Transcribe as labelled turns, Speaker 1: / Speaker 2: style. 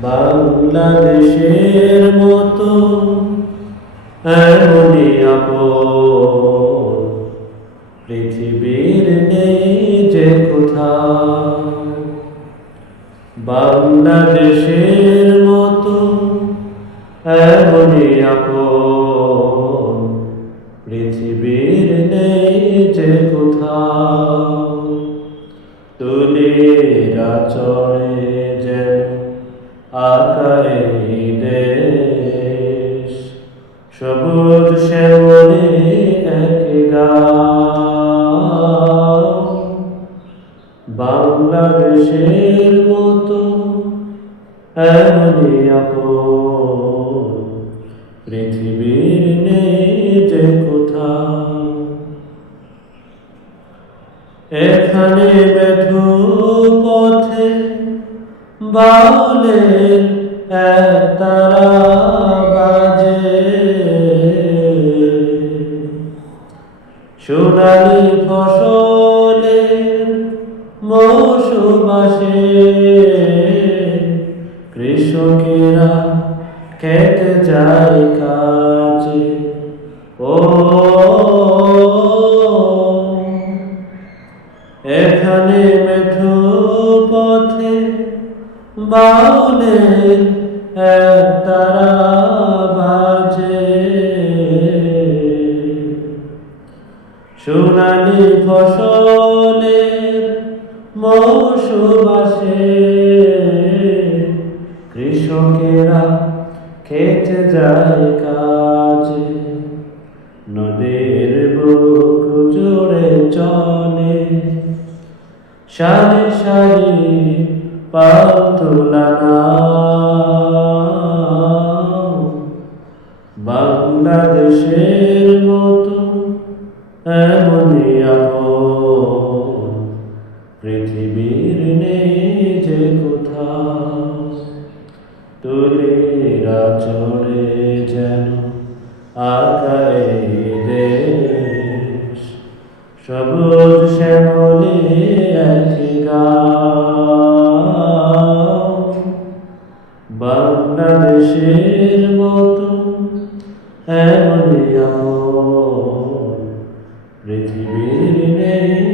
Speaker 1: বাংলাদেশের মতো এমনই আপন। পৃথিবীর নেই যে কোথাও। বাংলাদেশের মতো এমনই আপন। পৃথিবীর নেই যে কোথাও। তুলিরা চড়ে যেন আকারে দেশ সবুজ শ্যামলে এক বাংলাদেশের মতো আপন পৃথিবীর যে কোথাও। এখানে মেঠো পথে বাউলের তারা বাজে। সোনালি ফসলের মৌসুমাসে কৃষকেরা খেতে যায় কাজে। ও এখানে মেঠো বাউলের তারা বাজে। সোনালি ফসলের মৌসুমাসে কৃষকেরা খেতে যায় কাজে। নদীর বুক জুড়ে চলে সারি সারি পাতুলানা বাংলাদেশের মতো এমনই পৃথিবীর নেই যে কোথাও। তুলিরা চড়ে যেন আকারে দেশ। সবুজ শ্যামলে এক গাও আকাশের মতো এমন পৃথিবীর নেই।